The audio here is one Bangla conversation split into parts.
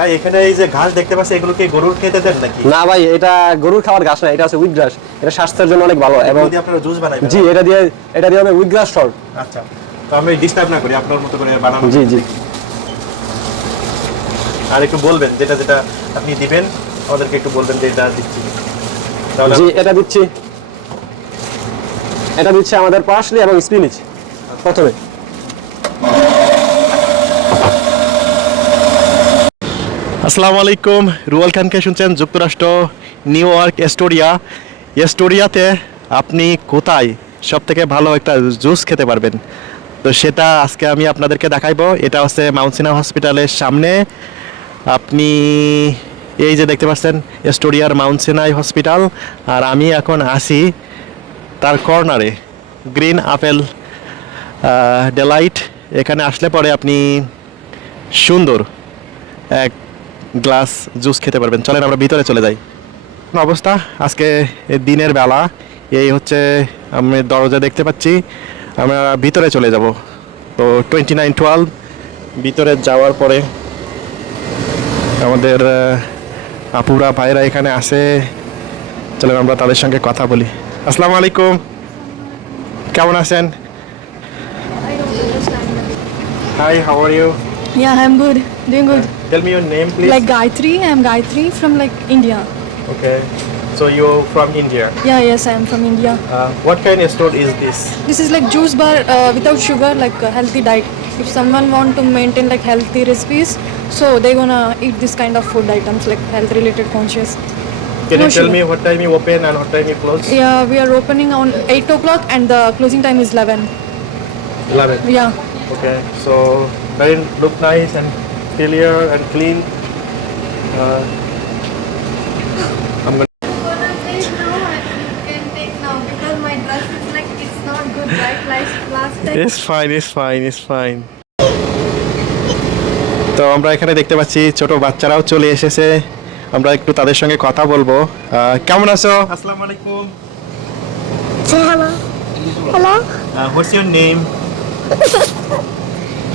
ভাই এখানে এই যে ঘাস দেখতে পাচ্ছি এগুলো কি গরুর খেতে দেন নাকি? না ভাই এটা গরুর ঘাস না এটা আছে উইট ঘাস এটা স্বাস্থ্যের জন্য অনেক ভালো এবং আপনারা জুস জি এটা দিয়ে এটা দিয়ে হবে উইট ঘাস আচ্ছা তো আমি ডিস্টার্ব না করি আপনার মতো করে বানানো জি জি। আর একটু বলবেন যেটা যেটা আপনি দিবেন আমাদেরকে একটু বলবেন যে এটা দিচ্ছি তাহলে জি এটা দিচ্ছি। এটা দিচ্ছে আমাদের পার্সলি এবং স্পিনিচ প্রথমে। আসসালামু আলাইকুম। রুয়াল খানকে শুনছেন যুক্তরাষ্ট্র, নিউ ইয়র্ক, এস্টোরিয়া। এস্টোরিয়াতে আপনি কোথায়? সব থেকে ভালো একটা জুস খেতে পারবেন। তো সেটা আজকে আমি আপনাদেরকে দেখাইবো। এটা হচ্ছে মাউন্ট সিনা হসপিটালের সামনে। আপনি এই যে দেখতে পাচ্ছেন, এস্টোরিয়ার মাউন্ট সিনাই হসপিটাল। আর আমি এখন আসি তার কর্নারে, গ্রিন আপেল ডেলাইট। এখানে আসলে পরে আপনি সুন্দর, এক গ্লাস জুস খেতে পারবেন। চলেন আমরা ভিতরে চলে যাই। অবস্থা? আজকে দিনের বেলা। এই হচ্ছে আমি দরজা দেখতে পাচ্ছি। আমরা ভিতরে চলে যাব। তো টোয়েন্টি নাইন টুয়েলভ ভিতরে যাওয়ার পরে আমাদের আপুরা ভাইরা এখানে আসে চলেন আমরা তাদের সঙ্গে কথা বলি। আসসালামু আলাইকুম। কেমন আছেন? Hi how are you Yeah, I'm good. Doing good. Tell me your name, please. Like Gayatri, I'm Gayatri from like India. Okay. So you're from India. Yeah, yes, I'm from India. Uh, what kind of store is this? This is like juice bar uh, without sugar, like a healthy diet. If someone want to maintain like healthy recipes, so they gonna eat this kind of food items like health related conscious. Can no you tell sugar. me what time you open and what time you close? Yeah, we are opening on eight o'clock and the closing time is eleven. Eleven. Yeah. Okay, so very look nice and clear and clean. Uh, I'm gonna gonna take now and you can take now because my dress is like it's not good right like last time It's fine, it's fine, it's fine. তো আমরা এখানে দেখতে পাচ্ছি ছোট বাচ্চারাও চলে এসেছে আমরা একটু তাদের সঙ্গে কথা বলব আহ, কেমন আছো আসসালামু আলাইকুম say hello hello what's your name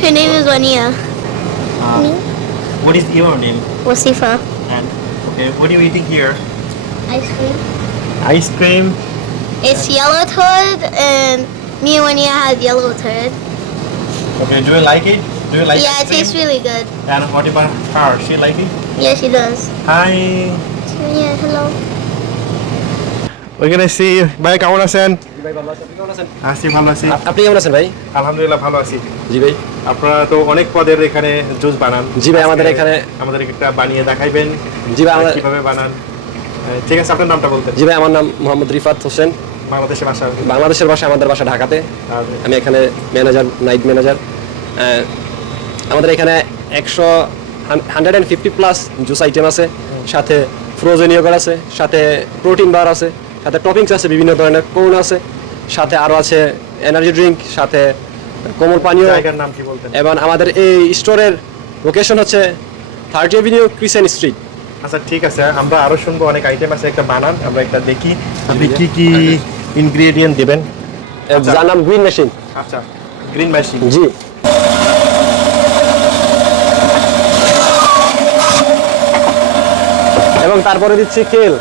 her name is Wania Uh, me? What is your name? Wasifa. And okay, what are you eating here? Ice cream. Ice cream. It's yeah. yellow toad, and me and you had yellow toad. Okay, do you like it? Do you like yeah, it? Yeah, it tastes really good. And what about her? She like it? Yeah, she does. Hi. Yeah, hello. ওইখানে সি ভাই কেমন আছেন ভাই ভালো আছেন কেমন আছেন আছি। ভালো আছি আপনি কেমন আছেন ভাই? আলহামদুলিল্লাহ ভালো আছি। জি ভাই। আপনারা তো অনেক পদের এখানে জুস বানান। জি ভাই, আমাদের এখানে- আমাদের একটা বানিয়ে দেখাইবেন। জি ভাই আর আমাদের কীভাবে বানান? ঠিক আছে আপনার নামটা বলতেন। জি ভাই আমার নাম মোহাম্মদ রিফাত হোসেন। বাংলাদেশে ভাষা। বাংলাদেশের বাসা আমাদের বাসা ঢাকাতে। আর আমি এখানে ম্যানেজার নাইট ম্যানেজার। আমাদের এখানে একশো hundred and fifty plus juice item আছে। সাথে ফ্রোজেন ইয়োগার আছে। সাথে প্রোটিন বার আছে। সাথে টপিংস আছে বিভিন্ন ধরনের কোন আছে সাথে আরও আছে এনার্জি ড্রিঙ্ক সাথে কোমল পানীয়। নাম কি বলতেন এবং আমাদের এই স্টোরের লোকেশন হচ্ছে থার্টি এভিনিউ ক্রিসেন স্ট্রিট আচ্ছা ঠিক আছে আমরা আরও শুনব অনেক আইটেম আছে একটা বানান আমরা একটা দেখি আপনি কি কি ইনগ্রেডিয়েন্ট দিবেন? যার নাম গ্রিন মেশিন আচ্ছা গ্রিন মেশিন জি। এবং তারপরে দিচ্ছি কেল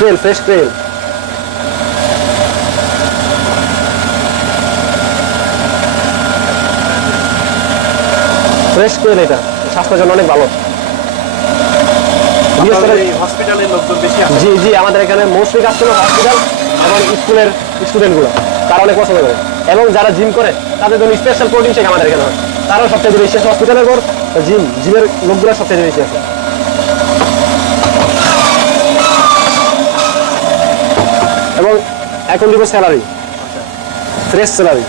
কেল ফ্রেশ কেল ফ্রেশ কেল এটা। স্বাস্থ্যের জন্য অনেক ভালো। হসপিটালের লোকজন বেশি আছে জি জি আমাদের এখানে মোস্টলি কাস্টমার হসপিটাল এবং স্কুলের স্টুডেন্টগুলো তারা অনেক পছন্দ করে। এবং যারা জিম করে তাদের জন্য স্পেশাল প্রোটিন শেখ আমাদের এখানে হয়। তারাও সবচেয়ে বেশি হসপিটালের পর। জিম জিমের লোকগুলো সবচেয়ে বেশি আছে এবং এখন দিব স্যালারি ফ্রেশ স্যালারি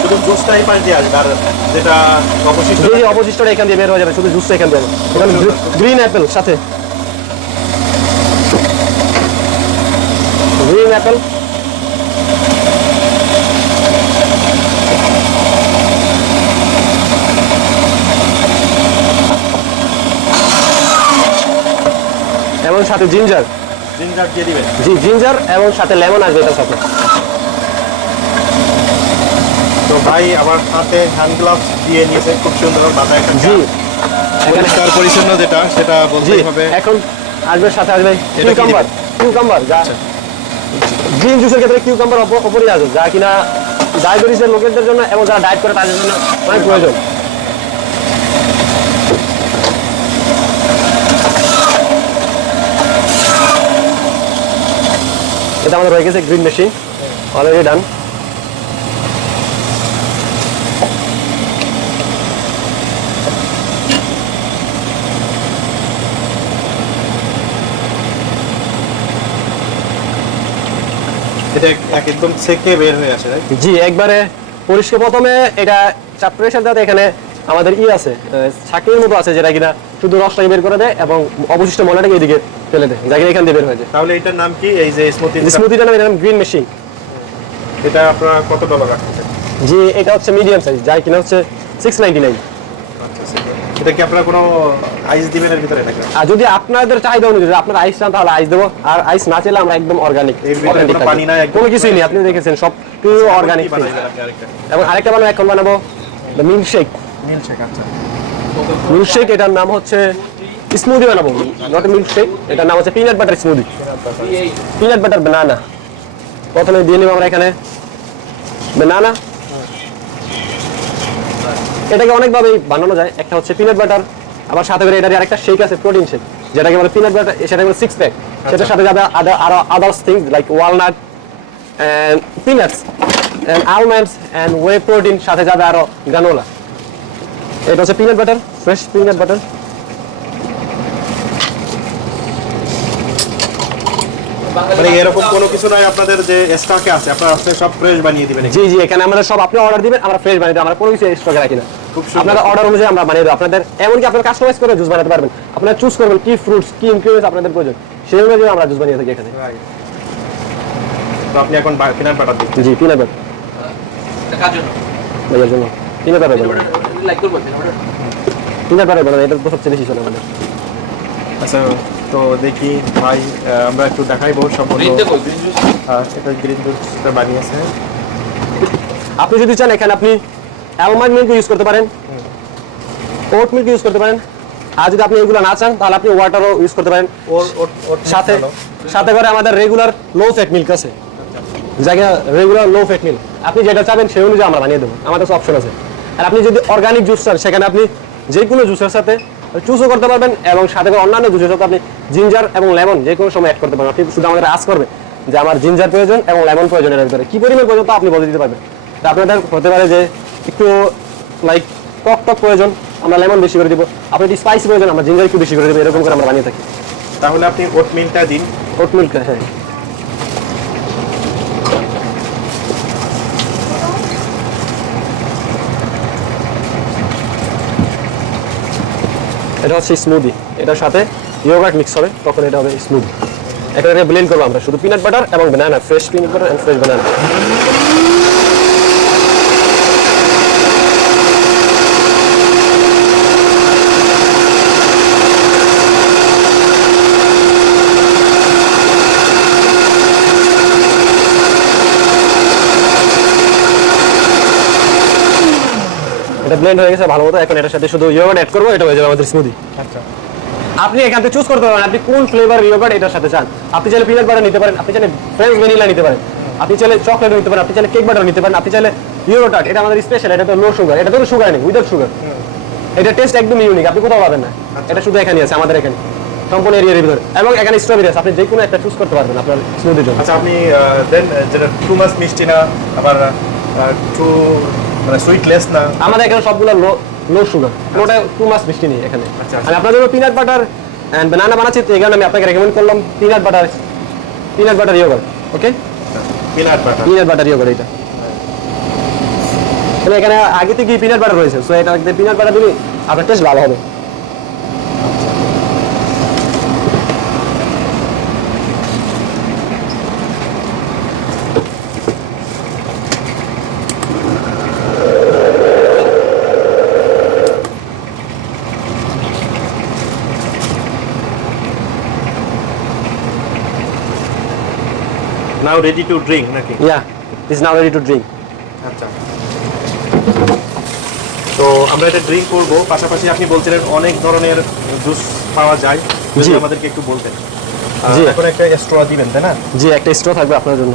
শুধু জুসটাই পাশ দিয়ে আসবে আর যেটা অবশিষ্ট অবশিষ্টটা এখান দিয়ে বের হয়ে যাবে শুধু জুসটা এখান দিয়ে। এখানে গ্রিন অ্যাপেল সাথে। গ্রিন অ্যাপেল এবং সাথে জিঞ্জার। জিঞ্জার দিয়ে দিবেন। জি জিঞ্জার এবং সাথে লেমন আসবে এটার সাথে। তো ভাই আমার হাতে হ্যান্ড গ্লাভস দিয়ে নিয়েছে খুব সুন্দর মাথায় একটা জি। এখানে কার পরিচ্ছন্ন যেটা সেটা বলতেই হবে। এখন আসবে সাথে আসবে কিউকাম্বার কিউকাম্বার যা গ্রিন জুসের ক্ষেত্রে কিউকাম্বার অপরিহার্য যা কিনা ডায়াবেটিসের লোকেদের জন্য এবং যারা ডায়েট করে তাদের জন্য অনেক প্রয়োজন। এটা আমাদের হয়ে গেছে গ্রিন মেশিন অলরেডি ডান এটা একদম সেকে বের হয়ে আসে জি একবারে পরিষ্কার। প্রথমে এটা চাপ প্রেশার যাতে এখানে আমাদের ই আছে ছাকরির মতো আছে যেটা কিনা শুধু রসটাই বের করে দেয় এবং অবশিষ্ট ময়লাটাকে এদিকে ফেলে দেয় যা কিনা এখান দিয়ে বের হয়ে যায়। তাহলে এটার নাম কি? এই যে স্মুথি স্মুদিটা নাম এরকম গ্রিন মেশিন এটা আপনারা কত ডলার রাখতেছেন জি এটা হচ্ছে মিডিয়াম সাইজ যাই কিনা হচ্ছে সিক্স নাইনটি নাইন এটা কি আপনারা কোনো আইস দিবেন এর ভিতরে নাকি? আর যদি আপনাদের চাহিদা অনুযায়ী আপনারা আইস চান তাহলে আইস দেবো। আর আইস না চাইলে আমরা একদম অর্গানিক পানি একদম- কোনো কিছুই নেই আপনি দেখেছেন সব পিওর অর্গানিক এবং আরেকটা বানাবো এখন বানাবো মিল্ক শেক শেখ আচ্ছা। এটার নাম হচ্ছে স্মুদি বানাবো। নট মিল্ক শেক এটার নাম হচ্ছে peanut butter smoothie peanut butter banana প্রথমে দিয়ে নেব আমরা এখানে বানানা এটাকে অনেকভাবেই বানানো যায়। একটা হচ্ছে পিনাট বাটার আবার সাথে করে এটার আরেকটা শেক আছে প্রোটিন শেক যেটাকে বলে পিনাট বাটার সেটা বলে সিক্স প্যাক সেটার সাথে যাবে আরও others things like walnut and peanuts and almonds and whey protein সাথে যাবে আরও গ্রানোলা এটা হচ্ছে peanut butter fresh peanut butter মানে এরকম কোনো কিছু নয় আপনাদের যে স্টকে আছে আপনারা সব ফ্রেশ বানিয়ে দিবেন জি জি এখানে আমরা সব আপনি অর্ডার দিবেন আমরা ফ্রেশ বানিয়ে দেবো আমরা কোনো কিছু স্টকে রাখি না। আপনাদের অর্ডার অনুযায়ী আমরা বানিয়ে দেবো। আপনাদের এমনকি আপনার কাস্টমাইজ করে জুস বানাতে পারবেন। আপনারা চুজ করবেন কি ফ্রুটস কি ইনগ্রিডিয়েন্টস আপনাদের প্রয়োজন। সেই অনুযায়ী আমরা জুস বানিয়ে থাকি এখানে। তো আপনি এখন পিনাট বাটার দিচ্ছেন। জি বাটার জন্য? পিনাট বাটার পিনাট বাটার বানাবো এটা তো সবচেয়ে বেশি চলে আমাদের। আচ্ছা তো দেখি ভাই আমরা একটু সম্পূর্ণ গ্রিন জুস আহ, এটা গ্রিন জুসটা বানিয়েছে আপনি যদি চান এখানে আপনি অ্যালমন্ড মিল্ক ইউজ করতে পারেন। ওট মিল্ক ইউজ করতে পারেন। আর যদি আপনি এগুলো না চান তাহলে আপনি ওয়াটারও ইউজ করতে পারেন। ওর ওর ওর সাথে সাথে করে আমাদের রেগুলার লো ফ্যাট মিল্ক আছে। যাকে রেগুলার লো ফ্যাট মিল্ক আপনি যেটা চাবেন সেই অনুযায়ী আমরা বানিয়ে দেবো। আমাদের অপশন আছে। আর আপনি যদি অর্গানিক জুস চান সেখানে আপনি যে কোনো জুসের সাথে চুজও করতে পারবেন এবং সাথে করে অন্যান্য জুসের সাথে আপনি জিঞ্জার এবং লেমন যে কোনো সময় অ্যাড করতে পারবেন। আপনি শুধু আমাদের আজ করবে যে আমার জিঞ্জার প্রয়োজন এবং লেমন প্রয়োজন এর ভিতরে। কি পরিমাণ প্রয়োজন তা আপনি বলে দিতে পারবেন। তা আপনাদের হতে পারে যে একটু লাইক টক টক প্রয়োজন আমরা লেমন বেশি করে দিব। আপনি একটু স্পাইসি প্রয়োজন আমরা জিঞ্জার একটু বেশি করে দেবো এরকম করে আমরা বানিয়ে থাকি। তাহলে আপনি ওট মিলটা দিন। ওট মিল্ক হ্যাঁ। এটা হচ্ছে স্মুদি এটার সাথে ইয়োগার্ট মিক্স হবে, তখন এটা হবে স্মুদি এটাকে ব্লেন্ড করব আমরা, শুধু পিনাট বাটার এবং banana fresh peanut butter and fresh banana এটা ব্লেন্ড হয়ে গেছে ভালো মতো। এখন এটার সাথে শুধু ইয়োগার্ট অ্যাড করব এটা হয়ে যাবে আমাদের স্মুদি আচ্ছা। আপনি এখান থেকে চুজ করতে পারেন আপনি কোন ফ্লেভার ইয়োগার্ট এটার সাথে চান। আপনি চাইলে পিনাট বাটার নিতে পারেন আপনি চাইলে ফ্রেশ ভ্যানিলা নিতে পারেন। আপনি চাইলে চকলেট নিতে পারেন আপনি চাইলে কেক বাটার নিতে পারেন আপনি চাইলে ইয়োগার্ট এটা আমাদের স্পেশাল এটা তো লো সুগার এটা তো সুগার নেই উইদাউট সুগার এটা টেস্ট একদম ইউনিক আপনি কোথাও পাবেন না। এটা শুধু এখানে আছে আমাদের এখানে। সম্পূর্ণ এরিয়ার ভিতরে। এবং এখানে স্ট্রবেরি আছে আপনি যে কোনো একটা চুজ করতে পারবেন আপনার স্মুদির জন্য। আচ্ছা আপনি দেন যেটা টু মাস মিষ্টি না আবার টু মানে সুইটলেস না? আমাদের এখানে সবগুলো লো লো সুগার কোনোটা টু মাস মিষ্টি নেই এখানে। আচ্ছা, আচ্ছা। আমি আপনার জন্য পিনাট বাটার অ্যান্ড বানানা বানাচ্ছি তো এই কারণে আমি আপনাকে রেকমেন্ড করলাম peanut butter peanut butter yogurt okay peanut butter peanut butter yogurt এটা তাহলে এখানে আগে থেকে পিনাট বাটার রয়েছে? সো এটা পিনাট বাটার দিলে আপনার টেস্ট ভালো হবে। নাও রেডি টু ড্রিঙ্ক নাকি? Yeah is now ready to drink আচ্ছা। তো আমরা এটা ড্রিঙ্ক করব। পাশাপাশি আপনি বলছিলেন অনেক ধরনের জুস পাওয়া যায়। যদি। আমাদেরকে একটু বলতেন। জি। এখন একটা স্ট্র দিবেন তাই না? জি একটা স্ট্র থাকবে আপনার জন্য।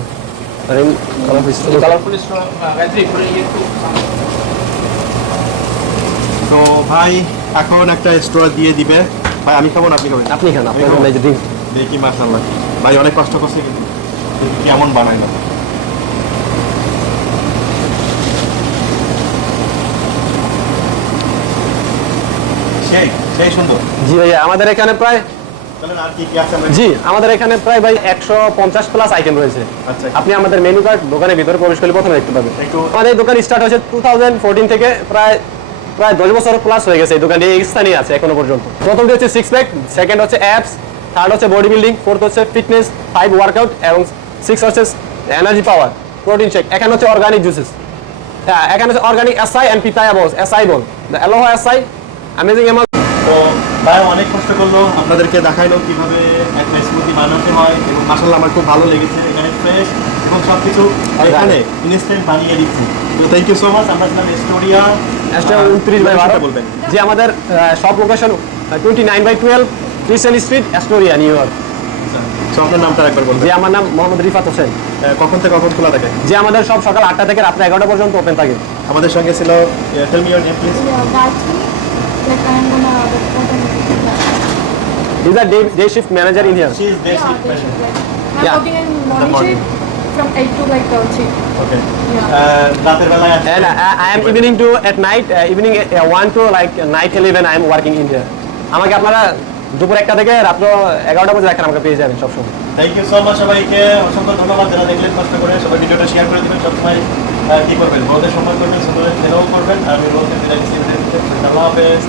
আর এই কালারফুল straw- কালারফুল স্ট্র গায়ত্রী করে একটু। তো ভাই এখন একটা স্ট্র দিয়ে দিবে। ভাই আমি খাব না আপনি খাবেন? আপনি খান আপনার জন্য এই যে drink। দেখি মাশাআল্লাহ। ভাই অনেক কষ্ট করছে কিন্তু। কেমন বানায় না। সেই সেই সুন্দর। জি ভাইয়া আমাদের এখানে প্রায় জি আমাদের এখানে প্রায় ভাই একশো পঞ্চাশ প্লাস আইটেম রয়েছে। আচ্ছা। আপনি আমাদের মেনু কার্ড দোকানের ভিতরে প্রবেশ করলে প্রথমে দেখতে পাবেন। আমাদের এই দোকান স্টার্ট হয়েছে টু থাউজেন্ড ফোরটিন থেকে প্রায় প্রায় দশ বছর প্লাস হয়ে গেছে। এই দোকানটি এই স্থানে আছে এখনও পর্যন্ত। প্রথমটি হচ্ছে সিক্স প্যাক সেকেন্ড হচ্ছে অ্যাপস থার্ড হচ্ছে বডি বিল্ডিং ফোর্থ হচ্ছে ফিটনেস ফাইভ ওয়ার্কআউট এবং সিক্স হচ্ছে এনার্জি পাওয়ার প্রোটিন শেক এখানে হচ্ছে অর্গানিক জুসেস হ্যাঁ এখানে হচ্ছে organic acai and pitaya boss acai bowl the aloha acai amazing এমাল তো ভাই অনেক কষ্ট করল। আপনাদেরকে দেখাইলো কীভাবে একটা স্মুদি বানাতে হয় এবং মাসাল্লাহ আমার খুব ভালো লেগেছে এখানে ফ্রেশ এবং সব কিছু এখানে ইনস্ট্যান্ট বানিয়ে দিচ্ছি। তো থ্যাংক ইউ সো মাচ আমরা ছিলাম স্টোরিয়া উনত্রিশ বাই বারো। বলবেন। যে আমাদের সব location twenty nine by twelve crystal street Astoria New York তো আপনার নামটা একবার বলবেন যে আমার নাম মোহাম্মদ রিফাত হোসেন কখন থেকে কখন খোলা থাকে যে আমাদের সব সকাল আটটা থেকে রাত্রে এগারোটা পর্যন্ত ওপেন থাকে আমাদের সঙ্গে ছিল tell me your name please report and is R day day manager in here she is Yeah, basic they I'm Yeah. working in morning, morning. shift from 8 to like uh, 3. Yeah. রাতের And I, I am evening to at night, uh, evening uh, 1 to like night 11 I am working in here. আমাকে আপনারা দুপুর একটা থেকে রাত এগারোটা পর্যন্ত একটা আমাকে পেয়ে যাবেন সবসময়। থ্যাংক ইউ সো মাচ সবাইকে অসংখ্য ধন্যবাদ যারা দেখলেন কষ্ট করে সবাই ভিডিওটা শেয়ার করে দেবেন সবসময় কি করবেন? বড়দের সম্মান করবেন সুন্দর ফেরাও করবেন আর আমি বলতে আল্লাহ হাফেজ